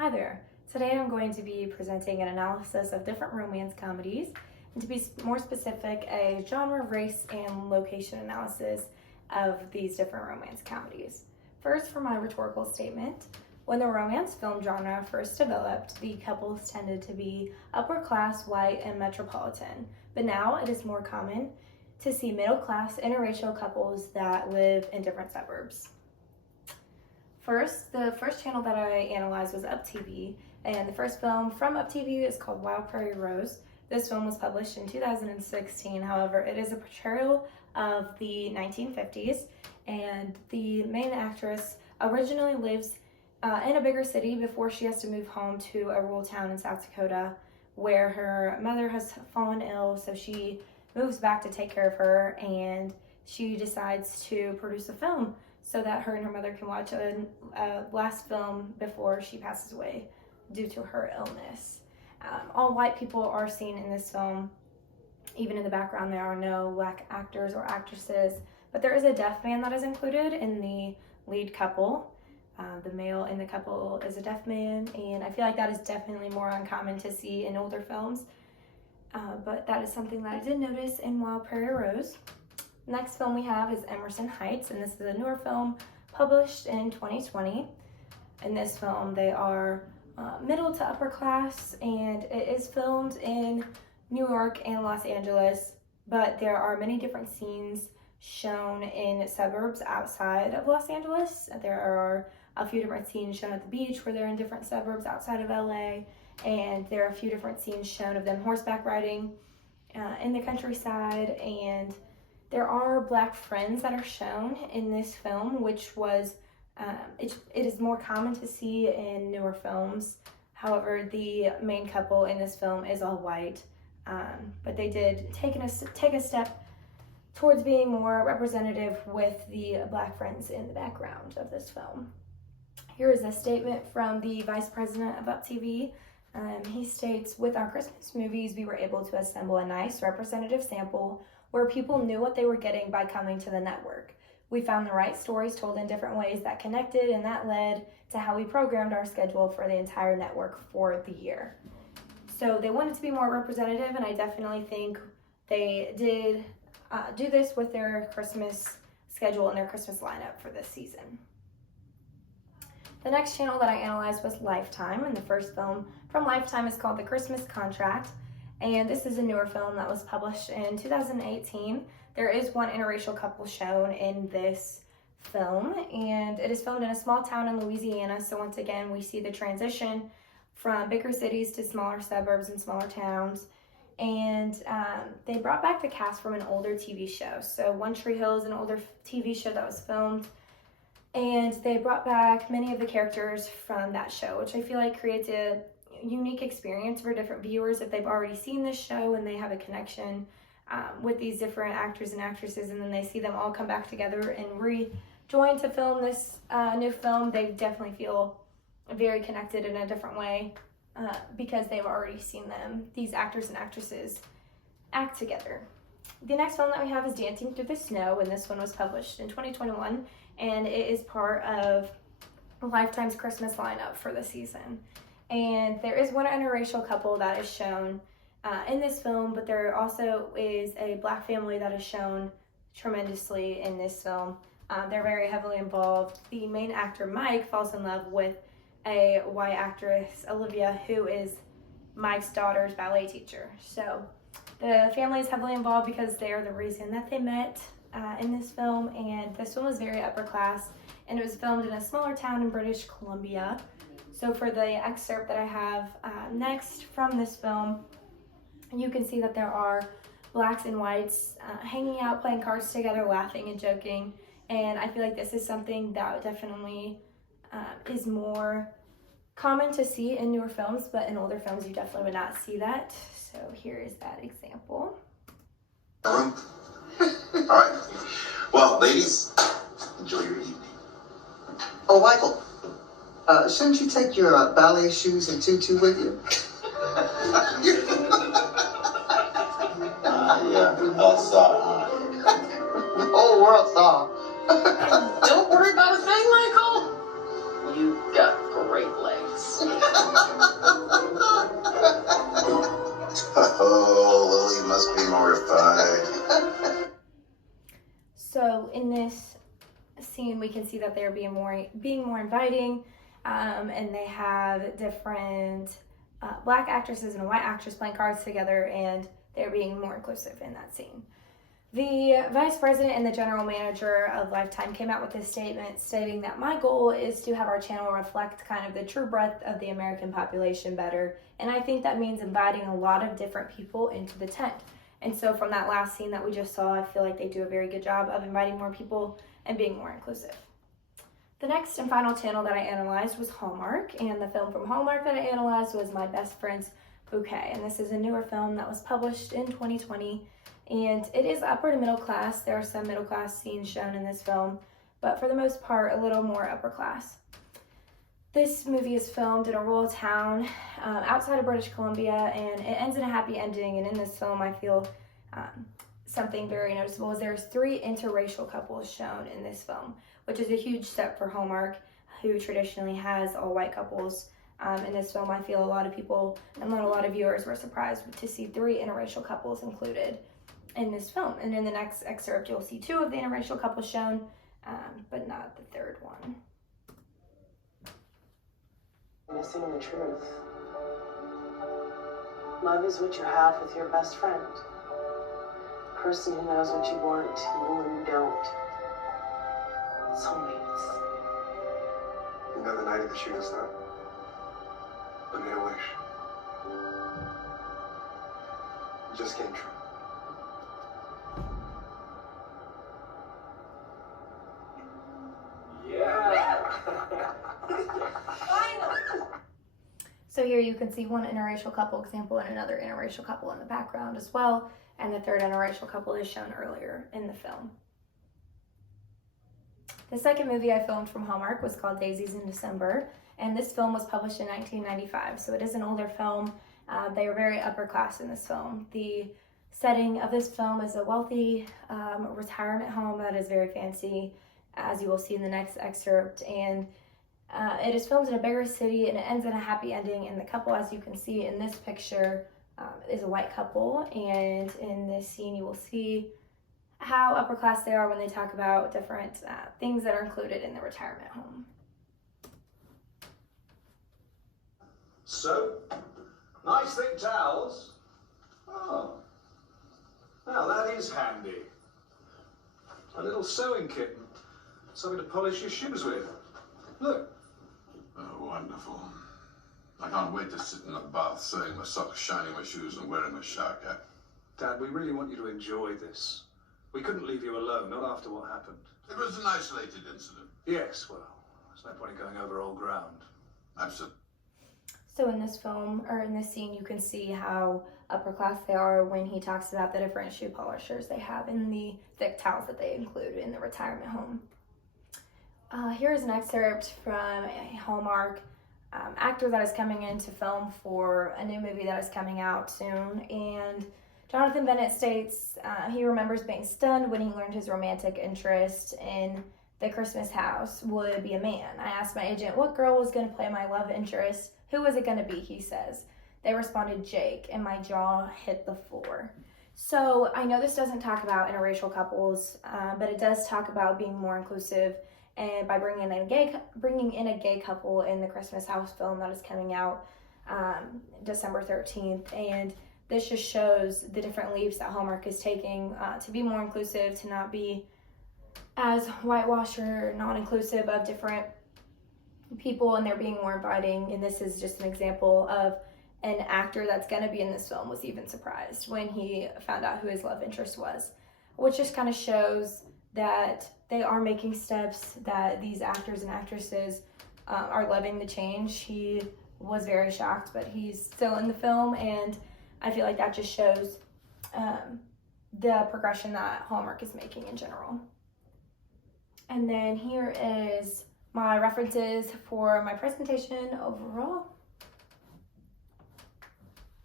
Hi there. Today I'm going to be presenting an analysis of different romance comedies, and to be more specific, a genre, race, and location analysis of these different romance comedies. First, for my rhetorical statement, when the romance film genre first developed, the couples tended to be upper class, white, and metropolitan, but now it is more common to see middle class, interracial couples that live in different suburbs. First, the first channel that I analyzed was Up TV, and the first film from Up TV is called Wild Prairie Rose. This film was published in 2016, however, it is a portrayal of the 1950s, and the main actress originally lives in a bigger city before she has to move home to a rural town in South Dakota where her mother has fallen ill, so she moves back to take care of her, and she decides to produce a film so that her and her mother can watch a last film before she passes away due to her illness. All white people are seen in this film. Even in the background, there are no black actors or actresses, but there is a deaf man that is included in the lead couple. The male in the couple is a deaf man, and I feel like that is definitely more uncommon to see in older films, but that is something that I did notice in Wild Prairie Rose. Next film we have is Emerson Heights, and this is a newer film published in 2020. In this film, they are middle to upper class, and it is filmed in New York and Los Angeles, but there are many different scenes shown in suburbs outside of Los Angeles. There are a few different scenes shown at the beach where they're in different suburbs outside of LA, and there are a few different scenes shown of them horseback riding in the countryside, and there are black friends that are shown in this film, which was, it is more common to see in newer films. However, the main couple in this film is all white, but they did take a step towards being more representative with the black friends in the background of this film. Here is a statement from the vice president of Up TV. He states, "With our Christmas movies, we were able to assemble a nice representative sample where people knew what they were getting by coming to the network. We found the right stories told in different ways that connected, and that led to how we programmed our schedule for the entire network for the year." So they wanted to be more representative, and I definitely think they did do this with their Christmas schedule and their Christmas lineup for this season. The next channel that I analyzed was Lifetime, and the first film from Lifetime is called The Christmas Contract. And this is a newer film that was published in 2018. There is one interracial couple shown in this film, and it is filmed in a small town in Louisiana. So once again, we see the transition from bigger cities to smaller suburbs and smaller towns. And they brought back the cast from an older TV show. So One Tree Hill is an older TV show that was filmed, and they brought back many of the characters from that show, which I feel like creates a unique experience for different viewers if they've already seen this show and they have a connection with these different actors and actresses, and then they see them all come back together and rejoin to film this new film. They definitely feel very connected in a different way because they've already seen these actors and actresses act together. The next film that we have is Dancing Through the Snow, and this one was published in 2021, and it is part of Lifetime's Christmas lineup for the season. And there is one interracial couple that is shown in this film, but there also is a black family that is shown tremendously in this film. They're very heavily involved. The main actor, Mike, falls in love with a white actress, Olivia, who is Mike's daughter's ballet teacher. So the family is heavily involved because they are the reason that they met in this film, and this film was very upper class, and it was filmed in a smaller town in British Columbia. So for the excerpt that I have next from this film, you can see that there are blacks and whites hanging out, playing cards together, laughing and joking. And I feel like this is something that definitely is more common to see in newer films, but in older films you definitely would not see that. So here is that example. All right. Well, ladies, enjoy your evening. Oh, Michael. Shouldn't you take your ballet shoes and tutu with you? Yeah, sorry. The whole world saw. Don't worry about a thing, Michael. You've got great legs. scene, we can see that they're being more inviting, and they have different black actresses and a white actress playing cards together, and they're being more inclusive in that scene. The vice president and the general manager of Lifetime came out with this statement stating that my goal is to have our channel reflect kind of the true breadth of the American population better, and I think that means inviting a lot of different people into the tent. And so from that last scene that we just saw, I feel like they do a very good job of inviting more people and being more inclusive. The next and final channel that I analyzed was Hallmark, and the film from Hallmark that I analyzed was My Best Friend's Bouquet, and this is a newer film that was published in 2020, and it is upper to middle class. There are some middle class scenes shown in this film, but for the most part, a little more upper class. This movie is filmed in a rural town outside of British Columbia, and it ends in a happy ending. And in this film, I feel something very noticeable is there's 3 interracial couples shown in this film, which is a huge step for Hallmark, who traditionally has all white couples. In this film, I feel a lot of people and a lot of viewers were surprised to see 3 interracial couples included in this film. And in the next excerpt, you'll see 2 of the interracial couples shown, but not the 3rd one. Missing the truth. Love is what you have with your best friend. Person who knows what you want even when you don't. Soulmates. You know the night of the shooting star? I made a wish. It just came true. So here you can see one interracial couple example and another interracial couple in the background as well, and the 3rd interracial couple is shown earlier in the film. The second movie I filmed from Hallmark was called Daisies in December, and this film was published in 1995, so it is an older film. They are very upper class in this film. The setting of this film is a wealthy retirement home that is very fancy, as you will see in the next excerpt, and it is filmed in a bigger city, and it ends in a happy ending. And the couple, as you can see in this picture, is a white couple, and in this scene you will see how upper class they are when they talk about different things that are included in the retirement home. So, nice thick towels. Oh, now that is handy. A little sewing kit, and something to polish your shoes with. Look. Oh, wonderful. I can't wait to sit in the bath, sewing my socks, shining my shoes, and wearing my shower cap. Dad, we really want you to enjoy this. We couldn't leave you alone, not after what happened. It was an isolated incident. Yes, well, there's no point in going over old ground. Absolutely. So in this film, or in this scene, you can see how upper class they are when he talks about the different shoe polishers they have and the thick towels that they include in the retirement home. Here's an excerpt from a Hallmark actor that is coming in to film for a new movie that is coming out soon. And Jonathan Bennett states he remembers being stunned when he learned his romantic interest in The Christmas House would be a man. I asked my agent what girl was going to play my love interest. Who was it going to be, he says. They responded, Jake, and my jaw hit the floor. So I know this doesn't talk about interracial couples, but it does talk about being more inclusive, and by bringing in a gay couple in the Christmas House film that is coming out December 13th. And this just shows the different leaps that Hallmark is taking to be more inclusive, to not be as whitewash or non-inclusive of different people, and they're being more inviting. And this is just an example of an actor that's going to be in this film was even surprised when he found out who his love interest was, which just kind of shows that they are making steps, that these actors and actresses are loving the change. He was very shocked, but he's still in the film, and I feel like that just shows the progression that Hallmark is making in general. And then here is my references for my presentation overall.